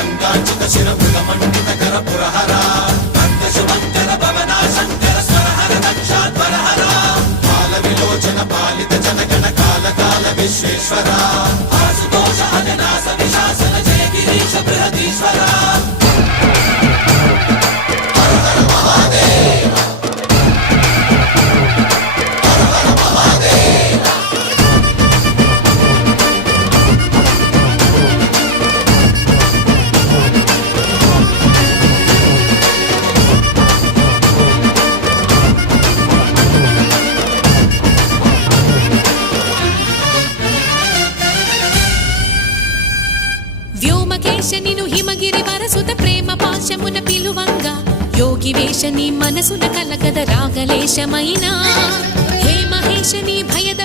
గంగాంచిత శిర మృగమండిత కర పురహర భక్త శుభంకర భవనా శంకర స్వరహర దక్షాధ్వరహర బాల విలోచన పాలిత జనగణ కాల కాల విశ్వేశ్వర ఆశుతోష అజనాస విశాసన జయ గిరీశ బృహదీశ్వర హర హర మహాదేవ హర హర మహాదేవ వ్యోమకేశనిను హిమగిరి వరసుత ప్రేమ పాశమున పిలువంగా యోగి వేషని మనసున కలగద రాగలేశమైనా హే మహేశని భయద